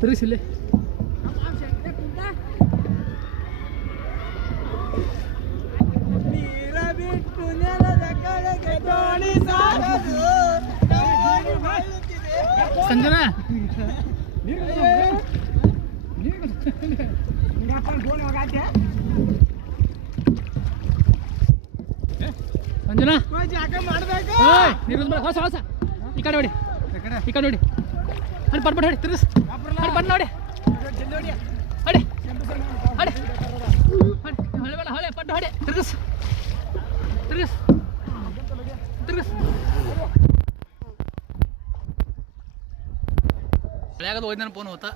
ತಿರುಗಿಸಿಲ್ಲ ಸಂಜನಾ ಸಂಜನಾ ಹೊಸ ಹೊಸ ಈ ಕಡೆ ನೋಡಿ ಈ ಕಡೆ ನೋಡಿ ಅಲ್ಲಿ ಪಟ್ಪಟ್ ಹೊಡಿ ತಿರ್ಗಿಸ್ ಅಲ್ಲಿ ಬಣ್ಣ ನೋಡಿ ಹೊಡಿ ಹೊಡಿ ಹೊಳೆ ಬೇಡ ಹೊಳೆ ಪಟ್ಟು ಹೊಡಿ ತಿರ್ಗಿಸ್ ತಿರ್ಗಿಸ್ ತಿರ್ಗಿಸ್ ಹಳೆಯಾಗದು ಹೋಯ್ತು ನನ್ನ ಫೋನ್ ಹೋತಾ